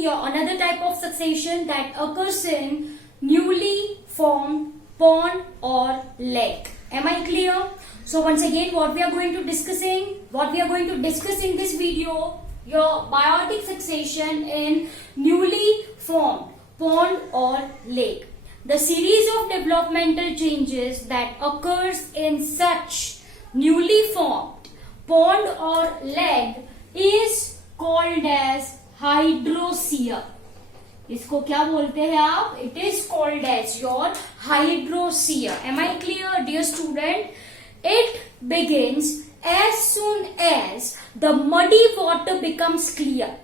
your another type of succession that occurs in newly formed pond or lake. Am I clear? So once again, what we are going to discuss in this video, your biotic succession in newly formed pond or lake. The series of developmental changes that occurs in such newly formed pond or lake is called as hydrosia. इसको क्या बोलते हैं आप? It is called as your hydrosia. Am I clear, dear student? It begins as soon as the muddy water becomes clear.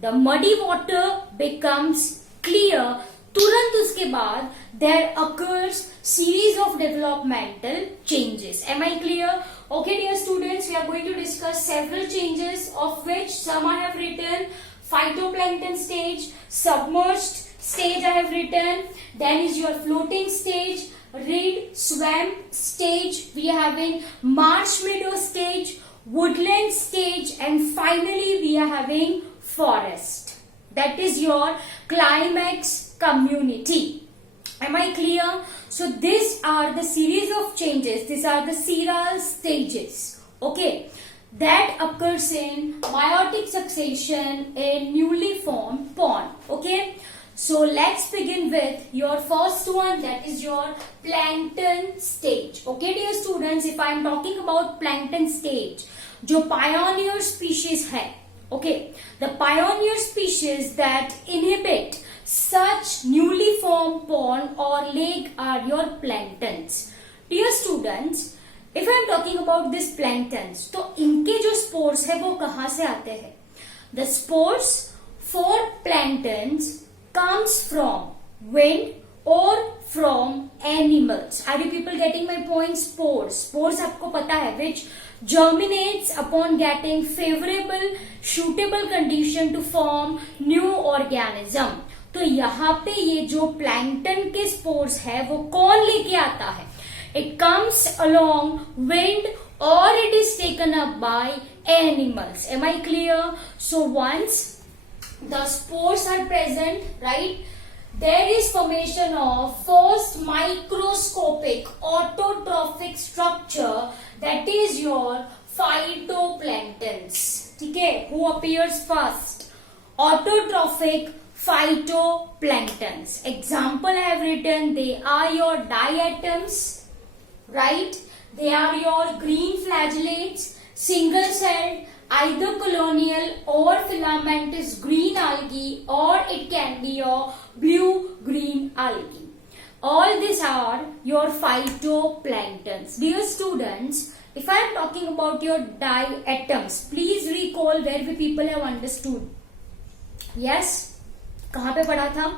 The muddy water becomes clear. तुरंत उसके बाद there occurs series of developmental changes. Am I clear? Okay, dear students, we are going to discuss several changes, of which some I have written. Phytoplankton stage, submerged stage I have written. Then is your floating stage, reed swamp stage. We are having marsh meadow stage, woodland stage, and finally we are having forest. That is your climax community. Am I clear? So these are the series of changes. These are the seral stages. Okay. That occurs in meiotic succession in newly formed pond. Okay. So let's begin with your first one, that is your plankton stage. Okay, dear students, if I am talking about plankton stage, जो pioneer species है, okay, the pioneer species that inhabit such newly formed pond or lake are your planktons. Dear students, if I am talking about this planktons, तो इनके जो spores है वो कहाँ से आते हैं? The spores for planktons comes from wind or from animals. Are you people getting my point? Spores आपको पता है, which germinates upon getting favorable, suitable condition to form new organism. तो यहाँ पे ये जो plankton के spores है वो कौन लेके आता है? It comes along wind or it is taken up by animals. Am I clear? So once the spores are present, right, there is formation of first microscopic autotrophic structure, that is your phytoplanktons. ठीक है? Who appears first? Autotrophic phytoplanktons. Example I have written, they are your diatoms. Right? They are your green flagellates, single-celled, either colonial or filamentous green algae, or it can be your blue-green algae. All these are your phytoplanktons. Dear students, if I am talking about your diatoms, please recall where we people have understood. Yes? कहाँ पे पढ़ा था?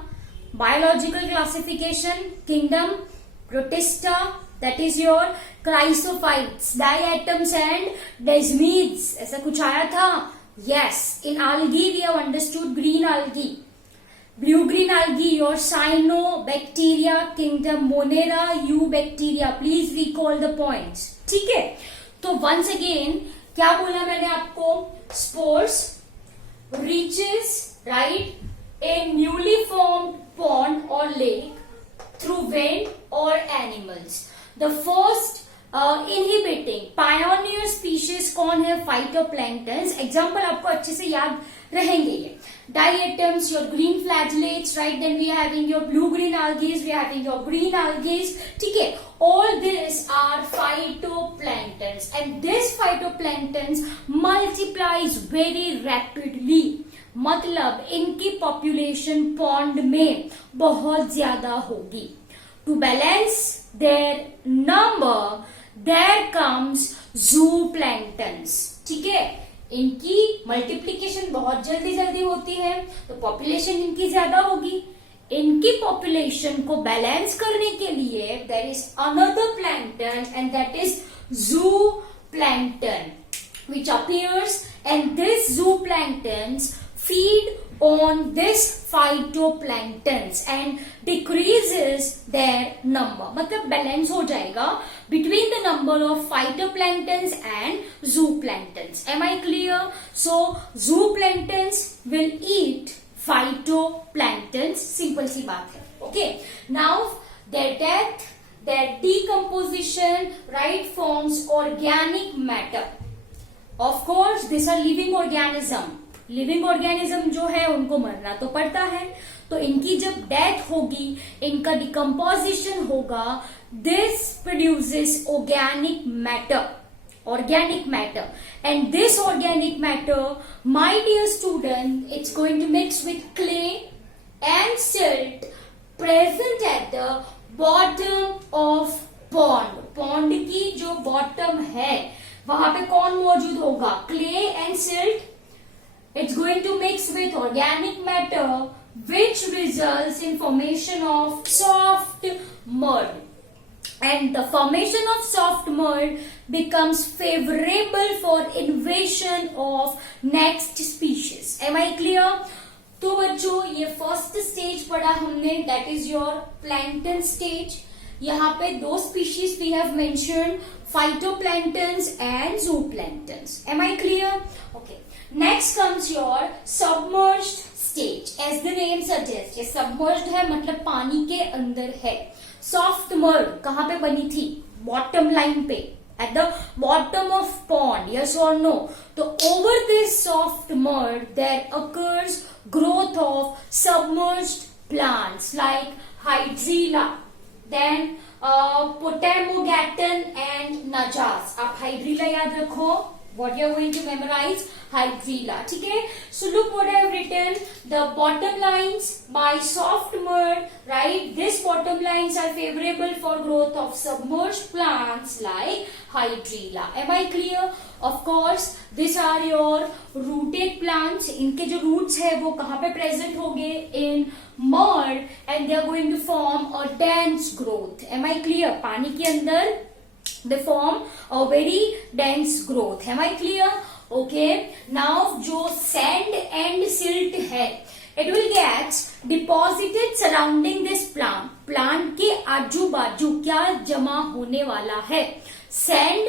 Biological classification, kingdom, Protista, that is your chrysophytes, diatoms and desmids. ऐसा कुछ आया था? Yes. In algae we have understood green algae, blue-green algae, your cyanobacteria kingdom, Monera, eubacteria. Please recall the points. ठीक है? तो once again क्या बोला मैंने आपको? Spores reaches, right, a newly formed pond or lake through wind or animals. The first inhibiting pioneer species कौन है? Phytoplanktons. Example आपको अच्छे से याद रहेंगे ये. Diatoms, your green flagellates, right? Then we are having your blue-green algae, we are having your green algae. ठीक है? All these are phytoplanktons, and this phytoplanktons multiplies very rapidly. मतलब इनकी पॉपुलेशन पॉन्ड में बहुत ज्यादा होगी. To balance their number, there comes zooplanktons. ठीक है? इनकी मल्टीप्लीकेशन बहुत जल्दी होती है, तो पॉपुलेशन इनकी ज्यादा होगी. इनकी पॉपुलेशन को बैलेंस करने के लिए there is another plankton, and that is zooplankton, which appears, and this zooplanktons feed on this phytoplanktons and decreases their number. मतलब बैलेंस हो जाएगा between the number of phytoplanktons and zooplanktons. Am I clear? So zooplanktons will eat phytoplankton, simple सी बात है. Okay, now their death, their decomposition, right, forms organic matter. Of course, these are living organism. Living organism जो है उनको मरना तो पड़ता है, तो इनकी जब डेथ होगी, इनका डिकम्पोजिशन होगा, this produces organic matter, and this organic matter, my dear student, it's going to mix with clay and silt present at the bottom of pond. Pond की जो bottom है वहां पे कौन मौजूद होगा? clay and silt. It's going to mix with organic matter which results in formation of soft mud. And the formation of soft mud becomes favorable for invasion of next species. Am I clear? तो बच्चों ये first stage पढ़ा हमने, that is your plankton stage. यहाँ पे दो species we have mentioned, phytoplanktons and zooplanktons. Am I clear? Okay. Next comes your submerged stage. As the name suggests, ये submerged है मतलब पानी के अंदर है. Soft mud कहाँ पे बनी थी? Bottom line पे, at the bottom of pond. Yes or no? तो over this soft mud there occurs growth of submerged plants like hydrilla, then potamogeton and najas. आप hydrilla याद रखो. What you are going to memorize? Hydrilla. ठीक है? So look what I have written. The bottom lines by soft mud, right? These bottom lines are favorable for growth of submerged plants like hydrilla. Am I clear? Of course, these are your rooted plants. इनके जो roots है वो कहाँ पे present होंगे? In mud, and they are going to form a dense growth. Am I clear? पानी के अंदर they form a very dense growth. Am I clear? Okay. Now जो sand and silt है, it will get deposited surrounding this plant. Plant के आजू बाजू क्या जमा होने वाला है? Sand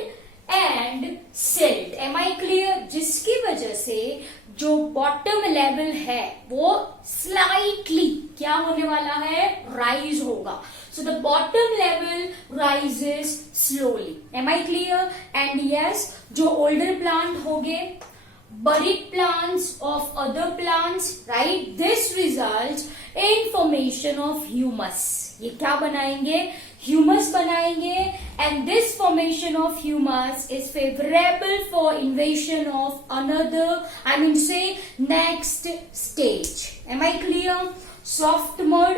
and silt. Am I clear? जिसकी वजह से जो बॉटम लेवल है वो स्लाइटली क्या होने वाला है? राइज होगा. So the bottom level rises slowly. Am I clear? And yes, जो older plant होंगे, buried plants of other plants, right? This results in formation of humus. ये क्या बनाएंगे? Humus बनाएंगे, and this formation of humus is favorable for invasion of another, I mean say next stage. Am I clear? Soft mud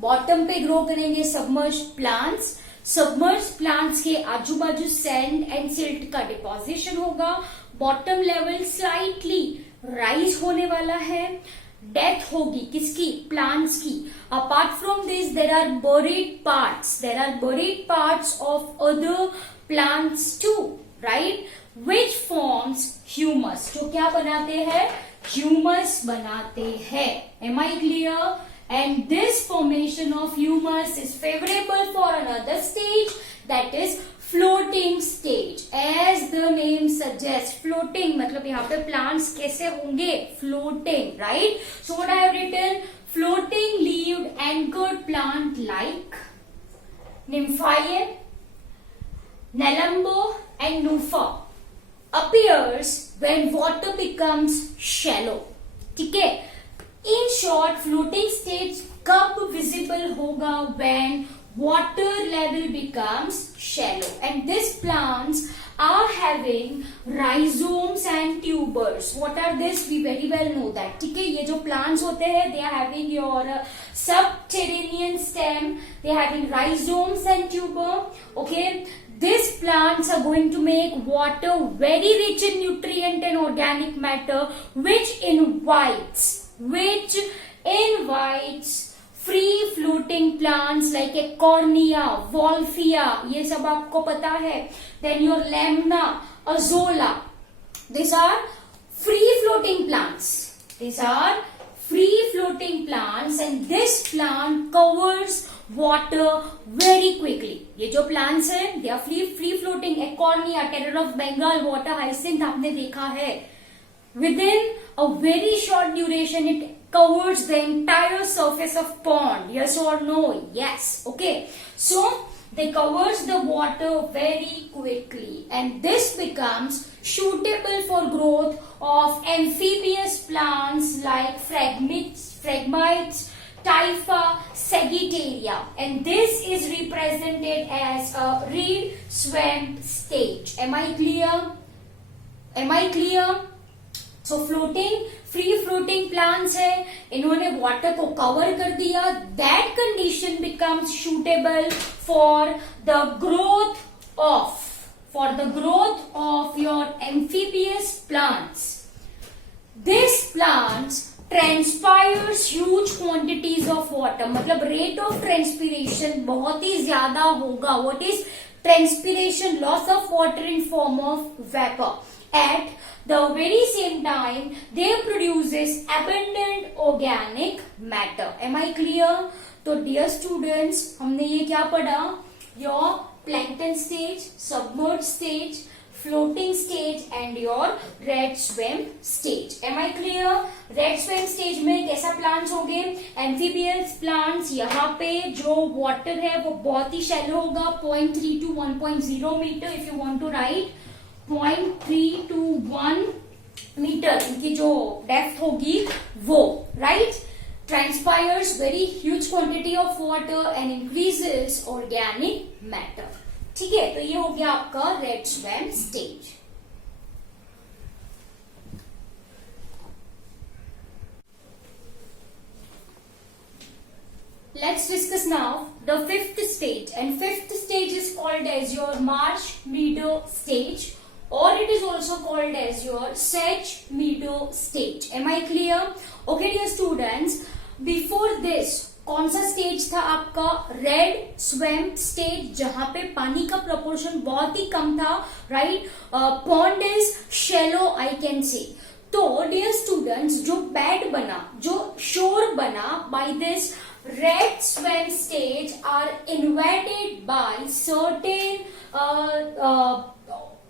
bottom पे grow करेंगे submerged plants. Submerged plants के आजू बाजू sand and silt का deposition होगा. Bottom level slightly rise होने वाला है. डेथ होगी किसकी? प्लांट्स की. Apart from this there are buried parts of other plants too, right, which forms humus. जो क्या बनाते हैं? ह्यूमस बनाते हैं. Am I clear? And this formation of humus is favorable for another stage, that is floating stage. As the name suggests, floating मतलब यहाँ पे plants कैसे होंगे? Floating, right? So what I have written? Floating leaved anchored plant like Nymphaeum, Nelumbo and Nufa appears when water becomes shallow. ठीक है? In short, floating stage कब visible होगा? When water level becomes shallow, and these plants are having rhizomes and tubers. What are this? We very well know that. ठीक है? ये जो plants होते हैं, they are having your subterranean stem. They are having rhizomes and tuber. Okay. These plants are going to make water very rich in nutrient and organic matter, which invites free floating plants like Ecornia, Wolffia, ये सब आपको पता है. Then your Lamna, Azolla. These are free floating plants. And this plant covers water very quickly. ये जो plants है, they are free floating. Ecornia, Terror of Bengal, water hyacinth आपने देखा है. Within a very short duration, it covers the entire surface of pond. Yes or no? Yes. Okay. So they covers the water very quickly, and this becomes suitable for growth of amphibious plants like phragmites, Typha, Sagittaria, and this is represented as a reed swamp stage. Am I clear? Am I clear? So floating, free floating plants है, इन्होंने water को cover कर दिया. That condition becomes suitable for the growth of your amphibious plants. These plants transpires huge quantities of water. मतलब rate of transpiration बहुत ही ज्यादा होगा. What is transpiration? Loss of water in form of vapor. At the very same time, they produces abundant organic matter. Am I clear? तो dear students, हमने ये क्या पढ़ा? Your plankton stage, submerged stage, floating stage and your red swamp stage. Am I clear? Red swamp stage में कैसा plants होंगे? Amphibious plants. यहाँ पे जो water है वो बहुत ही shallow होगा, 0.3 to 1.0 meter. If you want to write 0.3 to 1 meter, इनकी जो depth होगी वो, right? Transpires very huge quantity of water and increases organic matter. ठीक है, तो ये हो गया आपका red swamp stage. Let's discuss now the fifth stage, and fifth stage is called as your marsh meadow stage, or it is also called as your sedge meadow stage. Am I clear? Okay dear students, before this कौन सा stage था आपका? Red swamp stage, जहां पे पानी का proportion बहुत ही कम था, right? Pond is shallow, I can say. तो डियर स्टूडेंट्स, जो बेड बना, जो शोर बना by this reed swamp stage are invaded by certain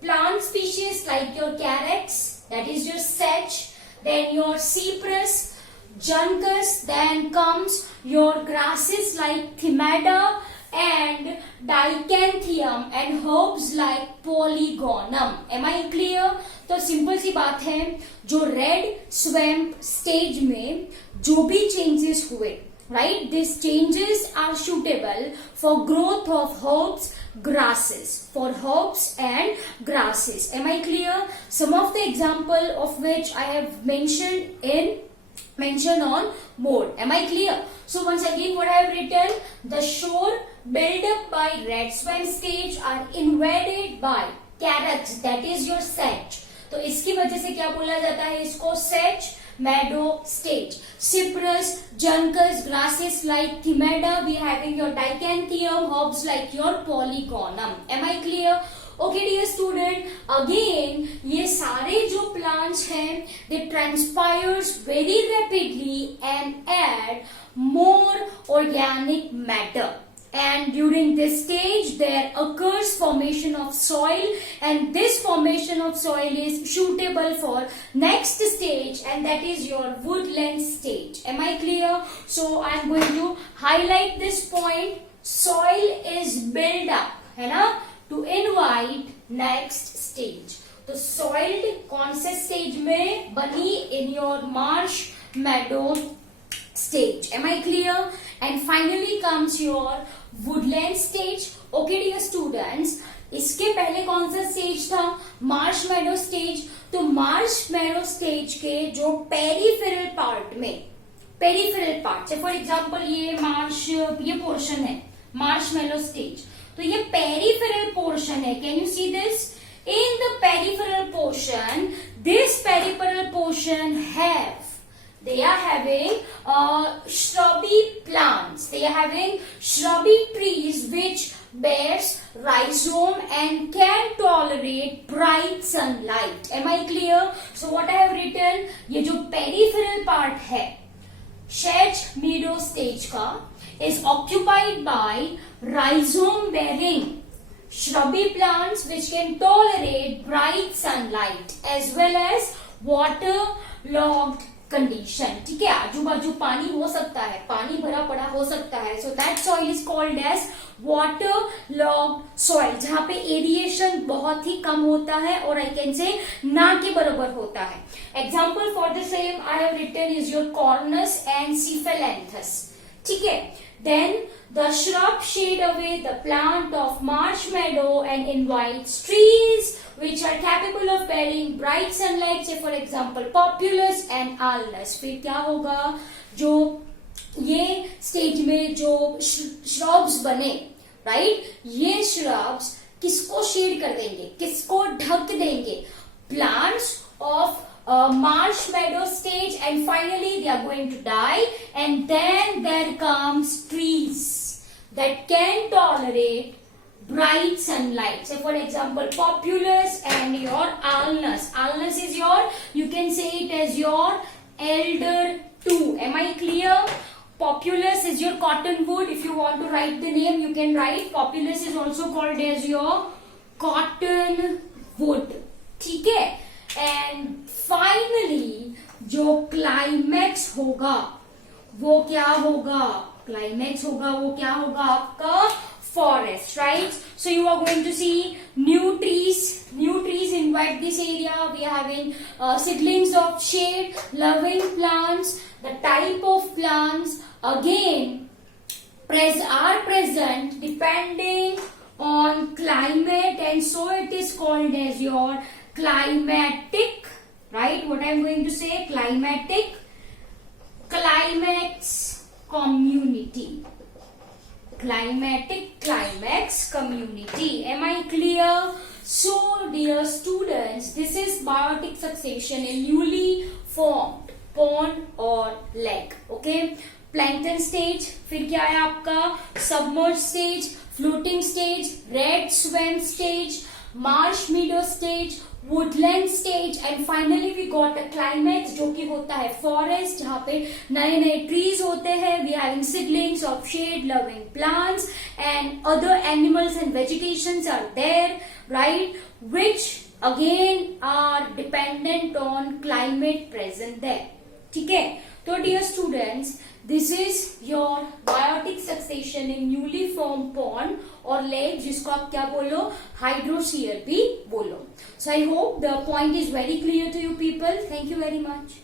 plant species like your carex, that is your sedge, then your cypress, Juncus, then comes your grasses like Thymeda and Dichanthium and herbs like Polygonum. Am I clear? तो simple सी बात है, जो red swamp stage में जो भी changes हुए, right, these changes are suitable for growth of herbs, grasses, for herbs and grasses. Am I clear? Some of the example of which I have mention on board. Am I clear? So once again what I have written, the shore built up by red swamp stage are invaded by carex, that is your sedge. तो इसकी वजह से क्या बोला जाता है इसको? sedge meadow stage. Cypress, Juncus, grasses like Thymeda, we having your Dichanthium, herbs like your Polygonum. Am I clear? Okay dear student, again ये सारे जो plants हैं, they transpires very rapidly and add more organic matter. And during this stage there occurs formation of soil, and this formation of soil is suitable for next stage, and that is your woodland stage. Am I clear? So I am going to highlight this point. Soil is built up, है ना, to invite next stage. तो soil कौन से stage में बनी? In your marsh meadow stage. Am I clear? And finally comes your woodland stage. Okay dear students, इसके पहले कौन सा स्टेज था? मार्श मेडो स्टेज. तो मार्श मेडो स्टेज के जो पेरिफेरल पार्ट में, पेरिफेरल पार्ट, फॉर एग्जांपल ये मार्श, ये पोर्शन है मार्श मेडो स्टेज, तो ये पेरिफेरल पोर्शन है. Can you see this? In the peripheral portion, this peripheral portion they are having shrubby plants. They are having shrubby trees which bears rhizome and can tolerate bright sunlight. Am I clear? So what I have written, ये जो peripheral part है sedge meadow stage का, is occupied by rhizome bearing shrubby plants which can tolerate bright sunlight as well as water logged condition, ठीक है, आजू बाजू पानी हो सकता है, पानी भरा पड़ा हो सकता है, so that soil is called as water log soil, जहां पे एरिएशन बहुत ही कम होता है और आई कैन से ना के बराबर होता है. Example for the same I have written is your cornus and cephalanthus, ठीक है. Then the shrub shade away the plant of marsh meadow and invites trees which are capable of bearing bright sunlight, say for example populus and alnus. फिर क्या होगा, जो ये stage में जो shrubs बने, राइट, ये shrubs किसको शेड कर देंगे, किसको ढक देंगे, plants of marsh meadow stage, and finally they are going to die, and then there comes trees that can tolerate bright sunlight, say for example populus and your alnus. Alnus is your, you can say it as your elder 2. Am I clear? Populus is your cottonwood. If you want to write the name, you can write. Populus is also called as your cottonwood, ठीक है. And finally जो climax होगा वो क्या होगा, climax होगा वो क्या होगा आपका forest, right? So you are going to see new trees invite this area. We are having seedlings of shade loving plants. The type of plants again are present depending on climate, and so it is called as your climatic, right? What I am going to say, climatic, climax community, climatic climax community. Am I clear? So dear students, this is biotic succession in newly formed pond or lake. Okay, plankton stage, फिर क्या है आपका submerged stage, floating stage, red swamp stage, marsh meadow stage, woodland stage, and finally we got a climax जो कि होता है forest, जहां पे नए नए ट्रीज होते हैं. We having seedlings of shade loving plants and other animals and vegetations are there, right, which again are dependent on climate present there. ठीक है, तो dear students, this is your biotic succession in newly form pond और lake, जिसको आप क्या बोलो, hydrosphere भी बोलो. So I hope the point is very clear to you people. Thank you very much.